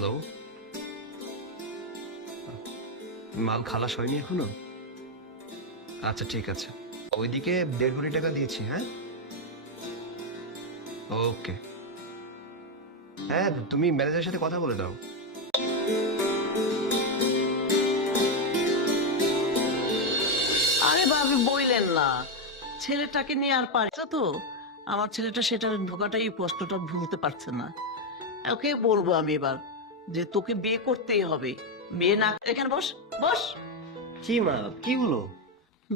Hello, মাল খালাস হয়নি এখনো? আচ্ছা ঠিক আছে, ওইদিকে 1.5 কোটি টাকা দিয়েছি। হ্যাঁ, ওকে। হ্যাঁ, তুমি ম্যানেজারের সাথে কথা বলে দাও। আরে ভাবি বইলেন না, ছেলেটাকে নিয়ে আর পারছে তো। আমার ছেলেটা সেটার ধোকাটাই, কষ্টটা ভুলতে পারছে না। ওকে বলবো আমি এবার যে তোকে বিয়ে করতেই হবে। বিয়ে না, এখানে বস বস। কি মা, কি হলো?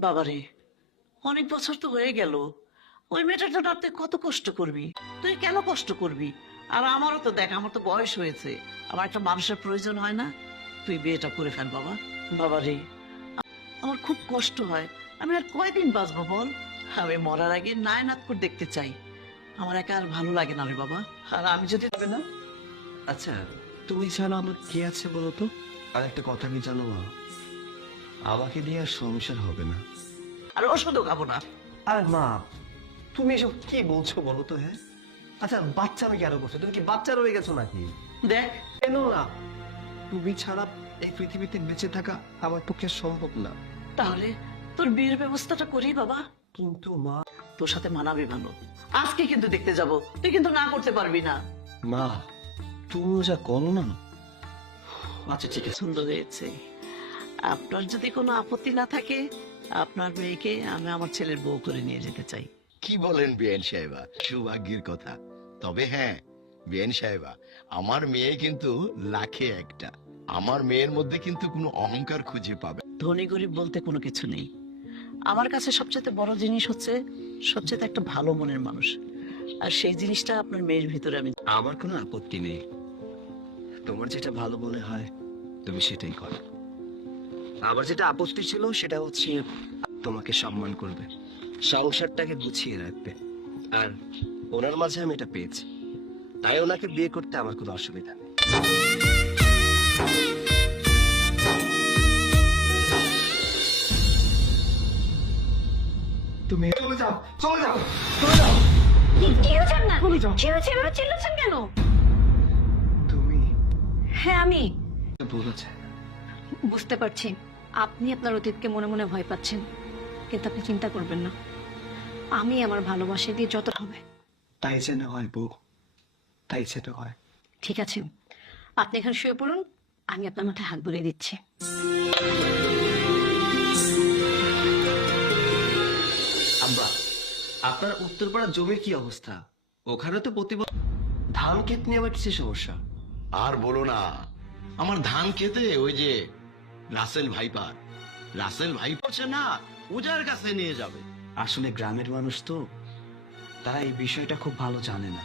বাবারে, অনেক বছর তো হয়ে গেল। ওই মেয়েটার জন্য তুই কত কষ্ট করবি? তুই কেন কষ্ট করবি? আর আমারও তো দেখ, আমার তো বয়স হয়েছে, আমার একটা মানুষের প্রয়োজন হয় না? তুই বিয়েটা করে ফেল বাবা। বাবারে, আমার খুব কষ্ট হয়। আমি আর কয়দিন বাঁচবো বল? আমি মরার আগে নায়নাতপুর দেখতে চাই। আমার একা আর ভালো লাগে না রে বাবা। আর আমি যদি হবে না? আচ্ছা, তুমি ছাড়া আমার কে আছে বলো তো? আর একটা কথা কি জানো মা, আমাকে দিয়ে আর সংসার হবে না। আর ওষুধও খাবো না। আরে মা, তুমি এসব কি বলছো বলো তো? হ্যাঁ, আচ্ছা বাচ্চা আমি কেন করছো? তুমি কি বাচ্চা রয়ে গেছো নাকি? দেখ, কেন না, তুমি ছাড়া এই পৃথিবীতে বেঁচে থাকা আমার পক্ষে সম্ভব না। তাহলে তোর বিয়ের ব্যবস্থাটা করি বাবা। কিন্তু মা, তোর সাথে মানাবে ভালো। আজকে কিন্তু দেখতে যাব, তুই কিন্তু না করতে পারবি না। মা তুমিও যা করো না। আচ্ছা ঠিক আছে। সুন্দর হয়েছে। আপনার যদি কোনো আপত্তি না থাকে, আপনার মেয়েকে আমি আমার ছেলের বউ করে নিয়ে যেতে চাই। কি বলেন বিএন সাহেবা, সৌভাগ্যের কথা। তবে হ্যাঁ বিএন সাহেবা, আমার মেয়ে কিন্তু লাখে একটা। আমার মেয়ের মধ্যে কিন্তু কোনো অহংকার খুঁজে পাবে। ধনী গরিব বলতে কোনো কিছু নেই। আমার কাছে সবচেয়ে বড় জিনিস হচ্ছে সবচেয়ে একটা ভালো মনের মানুষ। আর সেই জিনিসটা আপনার মেয়ের ভিতরে আমি। আমার কোনো আপত্তি নেই, তোমার যেটা ভালো মনে হয় তুমি সেটাই করো। আমার যেটা আপত্তি ছিল সেটা হচ্ছে তোমাকে সম্মান করবে, সংসারটাকে গুছিয়ে রাখবে। আর ওনার মাঝে আমি এটা পেয়েছি, তাই ওনাকে বিয়ে করতে আমার কোনো অসুবিধা নেই। তুমি চলে যাও, চলে যাও, চলে যাও। কি হয়েছে আপনার? চলে যাও। কি হয়েছে? এভাবে চিল্লাচ্ছেন কেন? তুমি হ্যাঁ আমি বলেছে বুঝতে পারছি আপনি আপনার অতীতকে মনে মনে ভয় পাচ্ছেন, কিন্তু আপনি চিন্তা করবেন না। আমি আমার ভালোবাসা দিয়ে যত হবে। তাই যেন হয় বউ, তাই যেন হয়। ঠিক আছে, আপনি এখানে শুয়ে পড়ুন, আমি আপনার মাথায় হাত বুলিয়ে দিচ্ছি। আব্বা, আপনার উত্তরপাড়া জমির কি অবস্থা? ওখানে তো প্রতি ধান ক্ষেত নিয়ে আবার কিসের সমস্যা? আর বলো না, আমার ধান খেতে ওই যে রাসেল ভাই পড়ছে না, পূজার কাছে নিয়ে যাবে। আসলে গ্রামের মানুষ তো, তারা এই বিষয়টা খুব ভালো জানে না।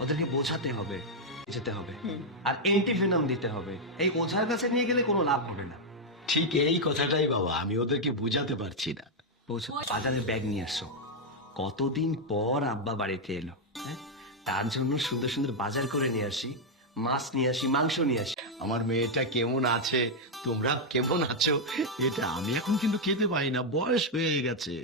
ওদেরকে বোঝাতে হবে, যেতে হবে, আর এন্টিভেনাম দিতে হবে। এই ওঝার কাছে নিয়ে গেলে কোনো লাভ হবে না। ঠিক এই কথাটাই বাবা আমি ওদেরকে বুঝাতে পারছি না। বাজারে ব্যাগ নিয়ে আসো। কতদিন পর আব্বা বাড়িতে এলো, হ্যাঁ? তার জন্য সুন্দর সুন্দর বাজার করে নিয়ে আসি, মাছ নিয়ে আসি, মাংস নিয়ে আসি। আমার মেয়েটা কেমন আছে, তোমরা কেমন আছো, এটা আমি এখন কিন্তু খেতে পাই না, বয়স হয়ে গেছে।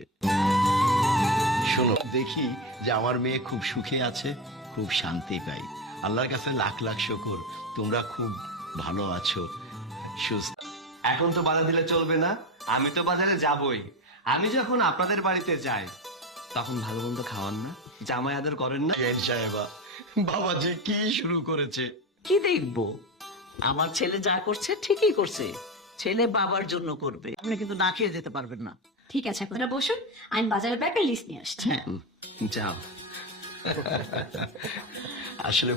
শোনো, দেখি যে আমার মেয়ে খুব সুখে আছে, খুব শান্তি পাই। আল্লাহর কাছে লাখ লাখ শুকর, তোমরা খুব ভালো আছো, সুস্থ। এখন তো বাধা দিলে চলবে না, আমি তো বাজারে যাবই। আমি যখন আপনাদের বাড়িতে যাই তখন ভালো মন্দ খাওয়ান না, জামাই আদর করেন না? বিআইন সাহেবা, বাবা যে কি শুরু করেছে। কি দেখবো? আমার ছেলে যা করছে ঠিকই করছে। ছেলে বাবার জন্য করবে, আপনি কিন্তু না খেয়ে যেতে পারবেন না। ঠিক আছে, আপনারা বসুন, আমি বাজারের ব্যাগের লিস্ট নিয়ে আসছি। হ্যাঁ, যাও। আসলে